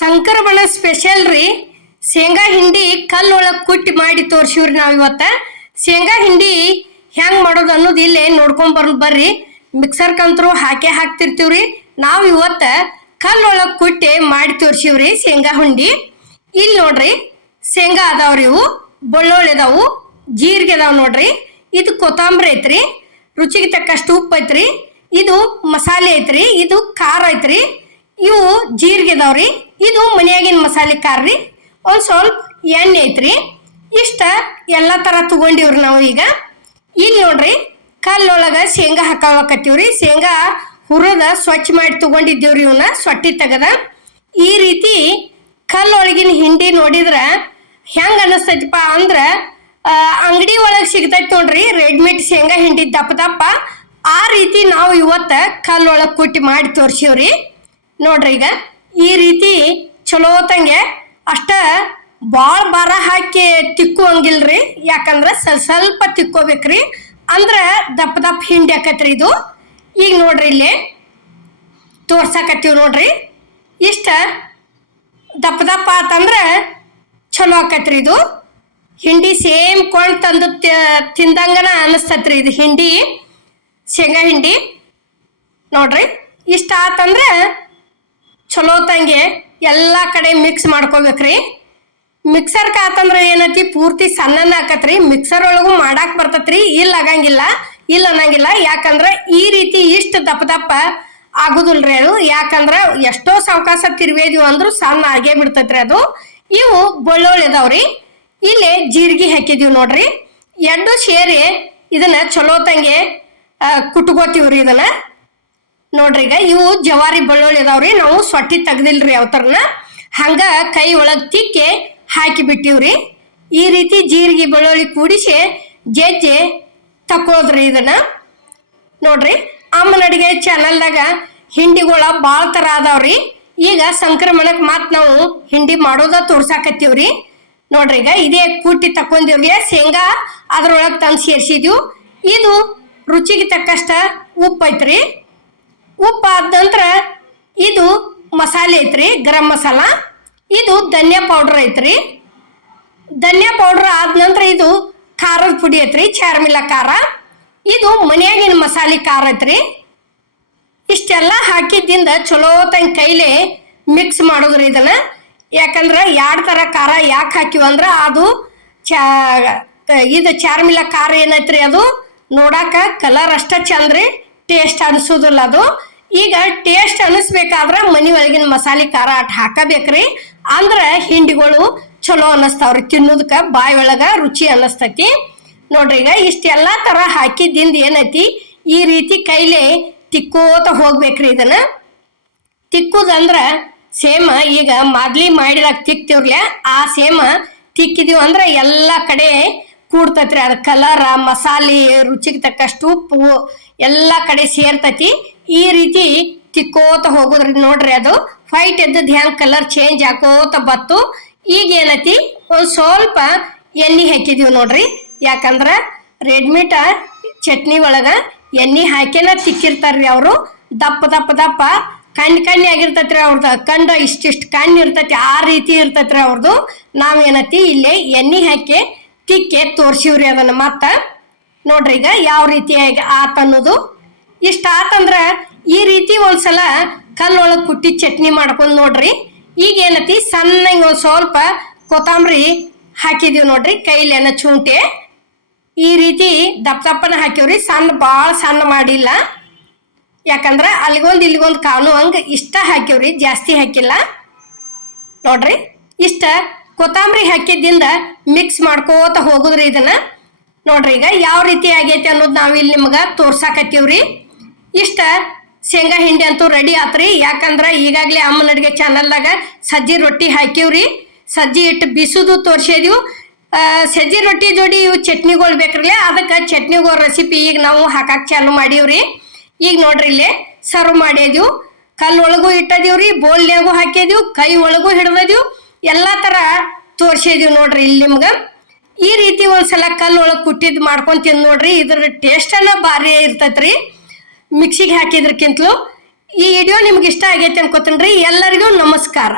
ಸಂಕ್ರಮಣ special ರೀ. ಶೇಂಗಾ ಹಿಂಡಿ ಕಲ್ಲೊಳಗೆ ಕುಟ್ಟಿ ಮಾಡಿ ತೋರಿಸಿವ್ರಿ ನಾವು ಇವತ್ತ. ಶೇಂಗಾ ಹಿಂಡಿ ಹೆಂಗೆ ಮಾಡೋದು ಅನ್ನೋದು ಇಲ್ಲೇ ನೋಡ್ಕೊಂಡ್ ಬರ್ರಿ. ಮಿಕ್ಸರ್ಕಂತರೂ ಹಾಕ್ತಿರ್ತೀವ್ರಿ. ನಾವು ಇವತ್ತ ಕಲ್ಲೊಳಗೆ ಕುಟ್ಟಿ ಮಾಡಿ ತೋರಿಸಿವ್ರಿ ಶೇಂಗಾ ಹಿಂಡಿ. ಇಲ್ಲಿ ನೋಡ್ರಿ, ಶೇಂಗಾ ಅದಾವ್ರಿ, ಇವು ಬೆಳ್ಳುಳ್ಳಿ ಅದಾವು, ಜೀರಿಗೆ ಅದಾವ ನೋಡ್ರಿ. ಇದು ಕೊತ್ತಂಬರಿ ಐತ್ರಿ, ರುಚಿಗೆ ತಕ್ಕಷ್ಟು ಉಪ್ಪು ಐತ್ರಿ. ಇದು ಮಸಾಲೆ ಐತ್ರಿ, ಇದು ಖಾರ ಐತ್ರಿ, ಇವು ಜೀರಿಗೆ ಅದಾವ್ರಿ. ಇದು ಮನೆಯಾಗಿನ ಮಸಾಲೆ ಖಾರ ರೀ. ಒಂದು ಸ್ವಲ್ಪ ಎಣ್ಣೆ ಐತ್ರಿ. ಇಷ್ಟ ಎಲ್ಲ ಥರ ತಗೊಂಡಿವ್ರಿ ನಾವು. ಈಗ ಇಲ್ಲಿ ನೋಡ್ರಿ, ಕಲ್ಲೊಳಗೆ ಶೇಂಗಾ ಹಾಕವಕತ್ತೀವ್ರಿ. ಶೇಂಗಾ ಹುರಿದ ಸ್ವಚ್ಛ ಮಾಡಿ ತಗೊಂಡಿದ್ದೀವ್ರಿ. ಇವನ್ನ ಸೊಟ್ಟಿ ತೆಗದ ಈ ರೀತಿ ಕಲ್ಲೊಳಗಿನ ಹಿಂಡಿ ನೋಡಿದ್ರ ಹೆಂಗ ಅನಿಸ್ತೈತಿಪ್ಪ ಅಂದ್ರ ಅಂಗಡಿ ಒಳಗೆ ಸಿಗ್ತೈತಿ ನೋಡ್ರಿ, ರೆಡಿಮೇಡ್ ಶೇಂಗಾ ಹಿಂಡಿ ದಪ್ಪ ದಪ್ಪ. ಆ ರೀತಿ ನಾವು ಇವತ್ತ ಕಲ್ಲೊಳಗೆ ಕುಟ್ಟಿ ಮಾಡಿ ತೋರಿಸಿವ್ರಿ. ನೋಡ್ರಿ, ಈಗ ಈ ರೀತಿ ಚಲೋ ತಂಗೆ ಅಷ್ಟ ಭಾಳ ಭಾರ ಹಾಕಿ ತಿಕ್ಕುವಂಗಿಲ್ರಿ. ಯಾಕಂದ್ರೆ ಸ್ವಲ್ಪ ತಿಕ್ಕೋಬೇಕ್ರಿ, ಅಂದ್ರೆ ದಪ್ಪ ದಪ್ಪ ಹಿಂಡಿ ಆಕತ್ರಿ ಇದು. ಈಗ ನೋಡ್ರಿ, ಇಲ್ಲಿ ತೋರ್ಸಾಕತ್ತೀವಿ ನೋಡ್ರಿ. ಇಷ್ಟ ದಪ್ಪ ದಪ್ಪ ಆತಂದ್ರೆ ಚಲೋ ಆಕತ್ರಿ ಇದು ಹಿಂಡಿ. ಸೇಮ್ ಕೊಂಡು ತಂದು ತಿಂದಂಗನ ಅನಿಸ್ತತ್ರಿ ಇದು ಹಿಂಡಿ, ಶೇಂಗಾ ಹಿಂಡಿ. ನೋಡ್ರಿ, ಇಷ್ಟ ಆತಂದ್ರೆ ಚಲೋ ತಂಗೆ ಎಲ್ಲ ಕಡೆ ಮಿಕ್ಸ್ ಮಾಡ್ಕೋಬೇಕ್ರಿ. ಮಿಕ್ಸರ್ಗೆ ಆತಂದ್ರೆ ಏನೈತಿ, ಪೂರ್ತಿ ಸಣ್ಣನ ಆಕತ್ರಿ. ಮಿಕ್ಸರ್ ಒಳಗೂ ಮಾಡಾಕ್ ಬರ್ತತ್ರಿ, ಇಲ್ಲ ಆಗಂಗಿಲ್ಲ, ಇಲ್ಲ ಅನ್ನಂಗಿಲ್ಲ. ಯಾಕಂದ್ರೆ ಈ ರೀತಿ ಇಷ್ಟು ದಪ್ಪ ದಪ್ಪ ಆಗುದಿಲ್ರಿ ಅದು. ಯಾಕಂದ್ರೆ ಎಷ್ಟೋ ಸಾವಕಾಶ ತಿರ್ವೇದಿವು ಅಂದ್ರೂ ಸಣ್ಣ ಆಗೇ ಬಿಡ್ತೈತ್ರಿ ಅದು. ಇವು ಬೆಳ್ಳುಳ್ಳಿ ಅದಾವ್ರಿ, ಇಲ್ಲೇ ಜೀರಿಗೆ ಹಾಕಿದೀವಿ ನೋಡ್ರಿ. ಎರಡು ಸೇರಿ ಇದನ್ನ ಚಲೋ ತಂಗೆ ಕುಟ್ಕೋತೀವ್ರಿ ಇದನ್ನ. ನೋಡ್ರಿ, ಈಗ ಇವು ಜವಾರಿ ಬೆಳ್ಳುಳ್ಳಿ ಅದಾವ್ರಿ. ನಾವು ಸೊಟ್ಟಿ ತೆಗ್ದಿಲ್ರಿ ಯಾವ ಥರನ, ಹಂಗ ಕೈ ಒಳಗೆ ತಿಕ್ಕಿ ಹಾಕಿ ಬಿಟ್ಟಿವ್ರಿ. ಈ ರೀತಿ ಜೀರಿಗೆ ಬೆಳ್ಳುಳ್ಳಿ ಕೂಡಿಸಿ ಜಜ್ಜಿ ತಕ್ಕೋದ್ರಿ ಇದನ್ನ. ನೋಡ್ರಿ, ಅಮ್ಮನ ಅಡಿಗೆ ಚಾನಲ್ದಾಗ ಹಿಂಡಿಗಳ ಭಾಳ ಥರ ಅದಾವ್ರಿ. ಈಗ ಸಂಕ್ರಮಣಕ್ಕೆ ಮಾತ್ರ ನಾವು ಹಿಂಡಿ ಮಾಡೋದ ತೋರ್ಸಾಕತ್ತೀವ್ರಿ. ನೋಡ್ರಿ, ಈಗ ಇದೇ ಕುಟ್ಟಿ ತಕ್ಕೊಂಡಿವ್ರಿ ಶೇಂಗಾ, ಅದ್ರೊಳಗೆ ತಂದು ಸೇರಿಸಿದ್ವು. ಇದು ರುಚಿಗೆ ತಕ್ಕಷ್ಟ ಉಪ್ಪು ಐತ್ರಿ. ಉಪ್ಪು ಆದ ನಂತರ ಇದು ಮಸಾಲೆ ಐತ್ರಿ, ಗರಂ ಮಸಾಲ. ಇದು ಧನಿಯಾ ಪೌಡ್ರ್ ಐತ್ರಿ. ಧನಿಯಾ ಪೌಡ್ರ್ ಆದ ನಂತರ ಇದು ಖಾರದ ಪುಡಿ ಐತ್ರಿ, ಚಾರ್ಮಿಲ ಖಾರ. ಇದು ಮನೆಯಾಗಿನ ಮಸಾಲೆ ಖಾರ ಐತ್ರಿ. ಇಷ್ಟೆಲ್ಲ ಹಾಕಿದ್ದಿಂದ ಚಲೋ ತಂಗ ಕೈಲಿ ಮಿಕ್ಸ್ ಮಾಡೋದ್ರಿ ಇದನ್ನ. ಯಾಕಂದ್ರೆ ಎರಡು ಥರ ಖಾರ ಯಾಕೆ ಹಾಕಿವಂದ್ರೆ ಅದು ಇದು ಚಾರ್ಮಿಲ ಖಾರ ಏನೈತ್ರಿ, ಅದು ನೋಡಾಕ ಕಲರ್ ಅಷ್ಟ ಚಂದ್ರಿ, ಟೇಸ್ಟ್ ಅನಿಸೋದಿಲ್ಲ ಅದು. ಈಗ ಟೇಸ್ಟ್ ಅನಿಸ್ಬೇಕಾದ್ರೆ ಮನೆ ಒಳಗಿನ ಮಸಾಲೆ ಖಾರ ಅಟ್ ಹಾಕಬೇಕ್ರಿ. ಅಂದ್ರೆ ಹಿಂಡಿಗಳು ಚಲೋ ಅನ್ನಿಸ್ತಾವ್ರಿ, ತಿನ್ನೋದಕ್ಕೆ ಬಾಯಿ ಒಳಗ ರುಚಿ ಅನ್ನಿಸ್ತೈತಿ. ನೋಡ್ರಿ, ಈಗ ಇಷ್ಟೆಲ್ಲ ಥರ ಹಾಕಿದ್ದಿಂದ ಏನೈತಿ, ಈ ರೀತಿ ಕೈಲಿ ತಿಕ್ಕೋತ ಹೋಗ್ಬೇಕ್ರಿ ಇದನ್ನ. ತಿಕ್ಕುದಂದ್ರ ಸೇಮ ಈಗ ಮಾದ್ಲಿ ಮಾಡಿದಾಗ ತಿಕ್ತಿವ್ರಲ್ಲ, ಆ ಸೇಮ ತಿಕ್ಕಿದೀವಿ ಅಂದ್ರೆ ಎಲ್ಲ ಕಡೆ ಕೂಡ್ತೈತ್ರಿ. ಅದ ಕಲರ, ಮಸಾಲೆ, ರುಚಿಗೆ ತಕ್ಕಷ್ಟು ಉಪ್ಪು ಎಲ್ಲ ಕಡೆ ಸೇರ್ತೈತಿ. ಈ ರೀತಿ ತಿಕ್ಕೋತ ಹೋಗೋದ್ರಿ. ನೋಡ್ರಿ, ಅದು ಫೈಟ್ ಎದ್ದದ್ ಹೆಂಗ್ ಕಲರ್ ಚೇಂಜ್ ಹಾಕೋತ ಬತ್ತು. ಈಗ ಏನೈತಿ, ಒಂದು ಸ್ವಲ್ಪ ಎಣ್ಣೆ ಹಾಕಿದೀವಿ ನೋಡ್ರಿ. ಯಾಕಂದ್ರ ರೆಡ್ಮೀಟ ಚಟ್ನಿ ಒಳಗ ಎಣ್ಣೆ ಹಾಕಿನ ತಿಕ್ಕಿರ್ತಾರ್ರಿ ಅವರು. ದಪ್ಪ ದಪ್ಪ ದಪ್ಪ ಕಣ್ಣಿ ಆಗಿರ್ತೈತ್ರಿ ಅವ್ರದ್ದು. ಕಂಡ ಇಷ್ಟಿಷ್ಟು ಕಣ್ಣು ಇರ್ತೈತಿ, ಆ ರೀತಿ ಇರ್ತೈತ್ರಿ ಅವ್ರದ್ದು. ನಾವೇನತಿ ಇಲ್ಲೇ ಎಣ್ಣೆ ಹಾಕಿ ತಿಕ್ಕಿ ತೋರ್ಸಿವ್ರಿ ಅದನ್ನ. ಮತ್ತ ನೋಡ್ರಿ, ಈಗ ಯಾವ ರೀತಿಯಾಗಿ ಆತ ಅನ್ನೋದು. ಇಷ್ಟ ಆತಂದ್ರ ಈ ರೀತಿ ಒಂದ್ಸಲ ಕಲ್ಲೊಳಗೆ ಕುಟ್ಟಿ ಚಟ್ನಿ ಮಾಡ್ಕೊಂಡು ನೋಡ್ರಿ. ಈಗ ಏನತಿ, ಸಣ್ಣಗೆ ಒಂದು ಸ್ವಲ್ಪ ಕೊತ್ತಂಬರಿ ಹಾಕಿದೀವಿ ನೋಡ್ರಿ, ಕೈಲೇನ ಚೂಂಟೆ. ಈ ರೀತಿ ದಪ್ಪ ದಪ್ಪನ ಹಾಕಿವ್ರಿ, ಸಣ್ಣ ಭಾಳ ಸಣ್ಣ ಮಾಡಿಲ್ಲ. ಯಾಕಂದ್ರೆ ಅಲ್ಲಿಗೊಂದು ಇಲ್ಲಿಗೊಂದು ಕಾಣು ಹಂಗೆ ಇಷ್ಟ ಹಾಕಿವ್ರಿ, ಜಾಸ್ತಿ ಹಾಕಿಲ್ಲ. ನೋಡ್ರಿ, ಇಷ್ಟ ಕೊತ್ತಂಬರಿ ಹಾಕಿದ್ದಿಂದ ಮಿಕ್ಸ್ ಮಾಡ್ಕೋತ ಹೋಗುದ್ರಿ ಇದನ್ನ. ನೋಡ್ರಿ, ಈಗ ಯಾವ ರೀತಿ ಆಗೈತಿ ಅನ್ನೋದು ನಾವು ಇಲ್ಲಿ ನಿಮ್ಗೆ ತೋರ್ಸಾಕತ್ತೀವ್ರಿ. ಇಷ್ಟ ಶೇಂಗಾ ಹಿಂಡಿ ಅಂತೂ ರೆಡಿ ಆತ್ರಿ. ಯಾಕಂದ್ರೆ ಈಗಾಗಲೇ ಅಮ್ಮನ ಅಡಿಗೆ ಚಾನಲ್ದಾಗ ಸಜ್ಜಿ ರೊಟ್ಟಿ ಹಾಕಿವ್ರಿ. ಸಜ್ಜಿ ಇಟ್ಟು ಬಿಸುದು ತೋರ್ಸಿದೀವಿ. ಸಜ್ಜಿ ರೊಟ್ಟಿ ಜೋಡಿ ಇವು ಚಟ್ನಿಗಳು ಬೇಕ್ರಲ್ಲ, ಅದಕ್ಕೆ ಚಟ್ನಿಗಳ ರೆಸಿಪಿ ಈಗ ನಾವು ಹಾಕಕ್ಕೆ ಚಾಲು ಮಾಡೀವ್ರಿ. ಈಗ ನೋಡ್ರಿ, ಇಲ್ಲೇ ಸರ್ವ್ ಮಾಡಿದೀವಿ. ಕಲ್ಲೊಳಗೂ ಇಟ್ಟದೀವ್ರಿ, ಬೋಲ್ನ್ಯಾಗೂ ಹಾಕಿದೀವಿ, ಕೈ ಒಳಗೂ ಹಿಡ್ದದೀವಿ, ಎಲ್ಲ ಥರ ತೋರ್ಸಿದೀವಿ ನೋಡ್ರಿ ಇಲ್ಲಿ ನಿಮ್ಗೆ. ಈ ರೀತಿ ಒಂದ್ಸಲ ಕಲ್ಲೊಳಗೆ ಕುಟ್ಟಿದ್ದು ಮಾಡ್ಕೊಂಡು ತಿಂದು ನೋಡ್ರಿ, ಇದ್ರ ಟೇಸ್ಟನ್ನ ಭಾರಿ ಇರ್ತೈತ್ರಿ ಮಿಕ್ಸಿಗೆ ಹಾಕಿದ್ರಕ್ಕಿಂತಲೂ. ಈ ವಿಡಿಯೋ ನಿಮ್ಗೆ ಇಷ್ಟ ಆಗೈತೆ ಅನ್ಕೋತೀನಿ. ಎಲ್ಲರಿಗೂ ನಮಸ್ಕಾರ.